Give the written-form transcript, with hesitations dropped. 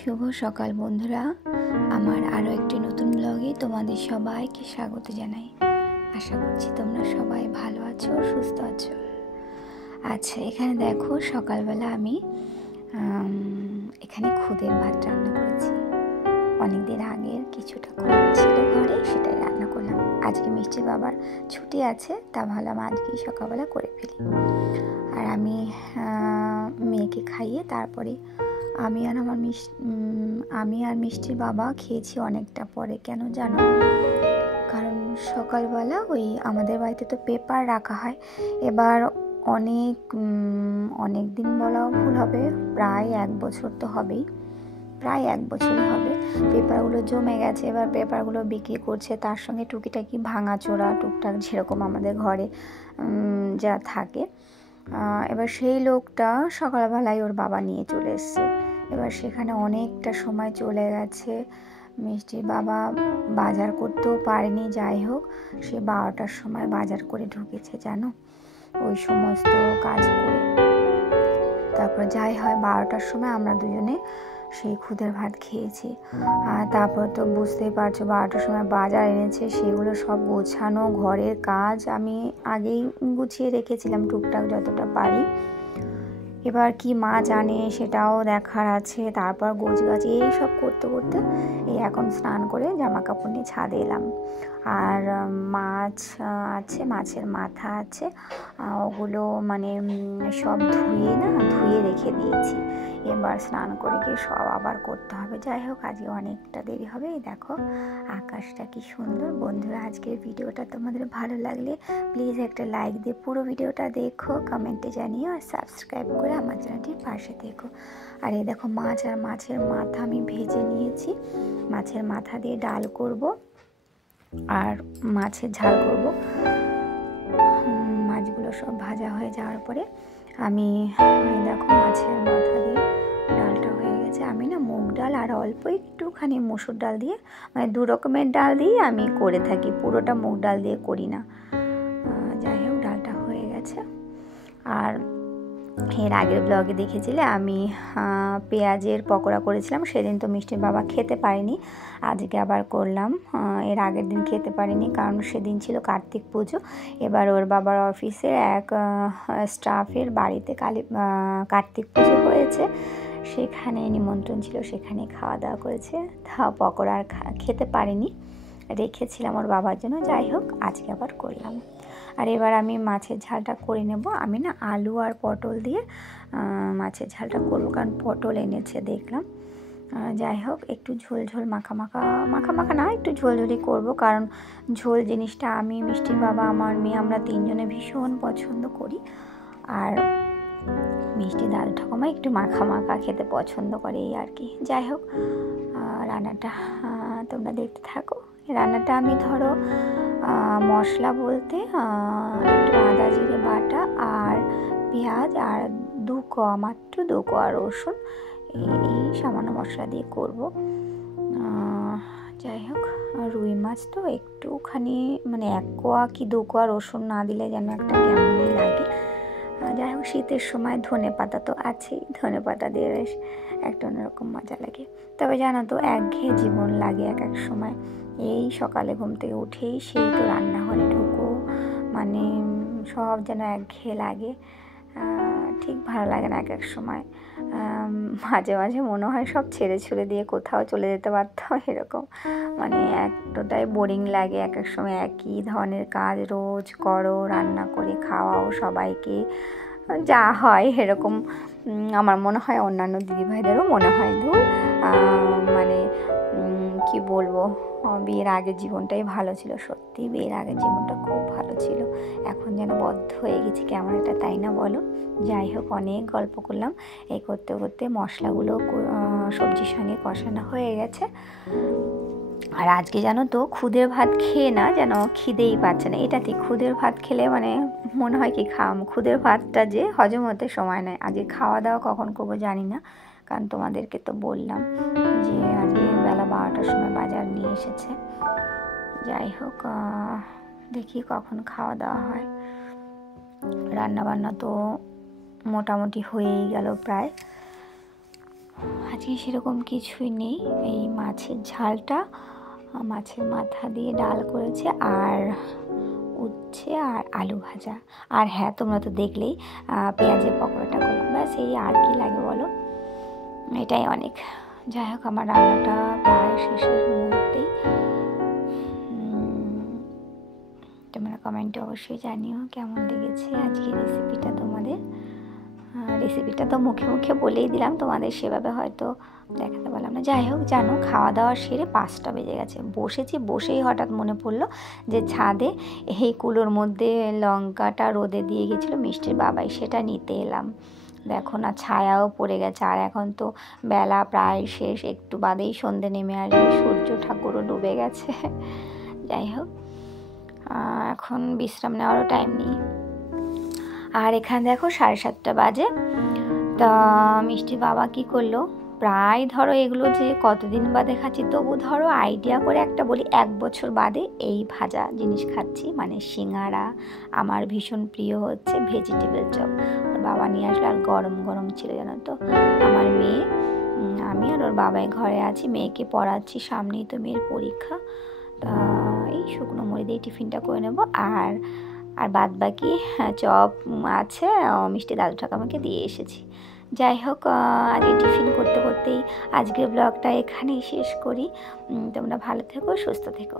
শুভ সকাল বন্ধুরা, আমার আরও একটি নতুন ব্লগে তোমাদের সবাইকে স্বাগত জানাই। আশা করছি তোমরা সবাই ভালো আছো, সুস্থ আছো। আচ্ছা, এখানে দেখো সকালবেলা আমি এখানে খুদের ভাত রান্না করেছি। অনেকদিন আগের কিছুটা খুদ ছিল ঘরে, সেটাই রান্না করলাম। আজকে মিষ্টির বাবার ছুটি আছে, তা ভাবলাম আজকেই সকালবেলা করে ফেলি। আর আমি মেয়েকে খাইয়ে তারপরে আমি আর মিষ্টির বাবা খেয়েছি অনেকটা পরে। কেন জানো? কারণ সকালবেলা ওই আমাদের বাড়িতে তো পেপার রাখা হয়। এবার অনেক দিন বলাও ভুল হবে, প্রায় 1 বছর তো হবেই, প্রায় 1 বছরই হবে পেপারগুলো জমে গেছে। এবার পেপারগুলো বিক্রি করছে, তার সঙ্গে টুকিটাকি ভাঙাচোরা টুকটাক যেরকম আমাদের ঘরে যা থাকে। এবার সেই লোকটা সকালবেলায় ওর বাবা নিয়ে চলে এসছে। এবার সেখানে অনেকটা সময় চলে গেছে। মিষ্টির বাবা বাজার করতেও পারেনি। যাই হোক, সে 12টার সময় বাজার করে ঢুকেছে জানো, ওই সমস্ত কাজ করে। তারপর যাই হয় 12টার সময় আমরা দুজনে সেই খুদের ভাত খেয়েছি। আর তারপর তো বুঝতেই পারছো 12টার সময় বাজার এনেছে, সেগুলো সব গোছানো, ঘরের কাজ আমি আগেই গুছিয়ে রেখেছিলাম টুকটাক যতটা পারি। এবার কি মাছ আনে সেটাও দেখার আছে। তারপর গোছগাছ এই সব করতে করতে এই এখন স্নান করে জামা কাপড় নিয়ে ছাদে এলাম। আর মাছ আছে, মাছের মাথা আছে, ওগুলো মানে সব ধুয়ে রেখে দিয়েছি। এবার স্নান করে গিয়ে সব আবার করতে হবে। যাই হোক, আজকে অনেকটা দেরি হবে। এই দেখো আকাশটা কি সুন্দর। বন্ধুরা, আজকের ভিডিওটা তোমাদের ভালো লাগলে প্লিজ একটা লাইক দিয়ে পুরো ভিডিওটা দেখো, কমেন্টে জানিও, আর সাবস্ক্রাইব করে আমার চ্যানেলটির পাশে দেখো। আর এই দেখো মাছ আর মাছের মাথা আমি ভেজে নিয়েছি। মাছের মাথা দিয়ে ডাল করব আর মাছের ঝাল করব। মাছগুলো সব ভাজা হয়ে যাওয়ার পরে আমি দেখো মাছের মাথা দিয়ে ডালটা হয়ে গেছে। আমি না মুগ ডাল আর অল্প একটুখানি মসুর ডাল দিয়ে, মানে 2 রকমের ডাল দিয়ে আমি করে থাকি, পুরোটা মুগ ডাল দিয়ে করি না। যাই হোক, ডালটা হয়ে গেছে। আর এর আগের ব্লগে দেখেছিলে আমি পেঁয়াজের পকোড়া করেছিলাম। সেদিন তো মিষ্টির বাবা খেতে পারেনি, আজকে আবার করলাম। এর আগের দিন খেতে পারিনি কারণ সেদিন ছিল কার্তিক পুজো। এবার ওর বাবার অফিসের এক স্টাফের বাড়িতে কার্তিক পুজো হয়েছে, সেখানে নিমন্ত্রণ ছিল, সেখানে খাওয়া দাওয়া করেছে। তা পকোড়া আর খেতে পারিনি, রেখেছিলাম ওর বাবার জন্য। যাই হোক, আজকে আবার করলাম। আর এবার আমি মাছের ঝালটা করে নেব। আমি না আলু আর পটল দিয়ে মাছের ঝালটা করব, কারণ পটল এনেছে দেখলাম। যাই হোক, একটু ঝোল মাখা না, একটু ঝোলঝোলি করব, কারণ ঝোল জিনিসটা আমি, মিষ্টির বাবা, আমার মেয়ে, আমরা 3 জনে ভীষণ পছন্দ করি। আর মিষ্টি দাদু ঠাকুমা একটু মাখা খেতে পছন্দ করে, এই আর কি। যাই হোক, রান্নাটা তোমরা দেখতে থাকো। রান্নাটা আমি ধরো মশলা বলতে একটু আদা জিরে বাটা আর পেঁয়াজ আর মাত্র 2 কোয়া রসুন, এই সামান্য মশলা দিয়ে করব। যাই হোক, রুই মাছ তো একটুখানি মানে 1 কোয়া কি 2 কোয়া রসুন না দিলে যেন একটা কেমনই লাগে। যাই হোক, শীতের সময় ধনেপাতা তো আছেই, ধনেপাতা দিয়ে বেশ একটা অন্যরকম মজা লাগে। তবে জানো তো, একঘেয়ে জীবন লাগে এক সময়। এই সকালে ঘুম থেকে উঠেই সেই তো রান্নাঘরে ঢুকো, মানে সব যেন একঘেয়ে লাগে, ঠিক ভালো লাগে না এক সময়। মাঝে মনে হয় সব ছেড়ে দিয়ে কোথাও চলে যেতে পারতাম, এরকম মানে এতটাই বোরিং লাগে এক সময়। একই ধরনের কাজ রোজ করো, রান্না করে খাওয়াও সবাইকে, যা হয় এরকম। আমার মনে হয় অন্যান্য দিদিভাইদেরও মনে হয়। মানে কি বলবো, বিয়ের আগের জীবনটাই ভালো ছিল। সত্যি বিয়ের আগের জীবনটা খুব ভালো ছিল। এখন যেন বদ্ধ হয়ে গেছি কেমন একটা, তাই না বলো? যাই হোক, অনেক গল্প করলাম। এই করতে করতে মশলাগুলো সবজির সঙ্গে কষানো হয়ে গেছে। আর আজকে জানো তো, খুদের ভাত খেয়ে না যেন খিদেই পাচ্ছে না। এটা ঠিক, খুদের ভাত খেলে মানে মনে হয় কি খুদের ভাতটা যে হজম হতে সময় নেয়। আজকে খাওয়া দাওয়া কখন করবো জানি না, কারণ তোমাদেরকে তো বললাম যে আজকে বেলা 12টার সময় বাজার নিয়ে এসেছে। যাই হোক, দেখি কখন খাওয়া দাওয়া হয়। রান্নাবান্না তো মোটামুটি হয়েই গেল প্রায়। আজকে সেরকম কিছুই নেই, এই মাছের ঝালটা, মাছের মাথা দিয়ে ডাল করেছে, আর উচ্ছে আর আলু ভাজা। আর হ্যাঁ, তোমরা তো দেখলেই পেঁয়াজের পকোড়াটা করলাম, ব্যাস এই আর কি লাগে বলো, এটাই অনেক। যাই হোক, আমার রান্নাটা প্রায় শেষের মুহূর্তেই। তোমরা কমেন্টে অবশ্যই জানিও কেমন লেগেছে আজকের রেসিপিটা তোমাদের। রেসিপিটা তো মুখে মুখে বলেই দিলাম, তোমাদের সেভাবে হয়তো দেখাতে পারলাম না। যাই হোক, জানো, খাওয়া দাওয়া সেরে 5টা বেজে গেছে। বসেই হঠাৎ মনে পড়লো যে ছাদে এই কুলোর মধ্যে লঙ্কাটা রোদে দিয়ে গেছিলো মিষ্টির বাবাই, সেটা নিতে এলাম। দেখো না, ছায়াও পড়ে গেছে, আর এখন তো বেলা প্রায় শেষ, একটু বাদেই সন্ধে নেমে আসবে, সূর্য ঠাকুরও ডুবে গেছে। যাই হোক, এখন বিশ্রাম নেওয়ারও টাইম নেই। আর এখানে দেখো 7:30 বাজে। তা মিষ্টি বাবা কি করলো, প্রায় ধরো এগুলো যে কতদিন বাদে খাচ্ছি, তবু ধরো আইডিয়া করে একটা বলি, 1 বছর বাদে এই ভাজা জিনিস খাচ্ছি, মানে সিঙ্গারা। আমার ভীষণ প্রিয় হচ্ছে ভেজিটেবল চপ। ওর বাবা নিয়ে আসলো, আর গরম গরম ছিল, জানো তো। আমার মেয়ে, আমি আর ওর বাবাই ঘরে আছি, মেয়েকে পড়াচ্ছি, সামনেই তো মেয়ের পরীক্ষা। তা এই শুকনো মুড়ি দিয়ে টিফিনটা করে নেবো, আর বাদ বাকি চপ আছে, মিষ্টি দাদু ঠাকুমাকে দিয়ে এসেছি। যাই হোক, আজকে টিফিন করতে করতেই আজকের ব্লগটা এখানেই শেষ করি। তোমরা ভালো থেকো, সুস্থ থেকো।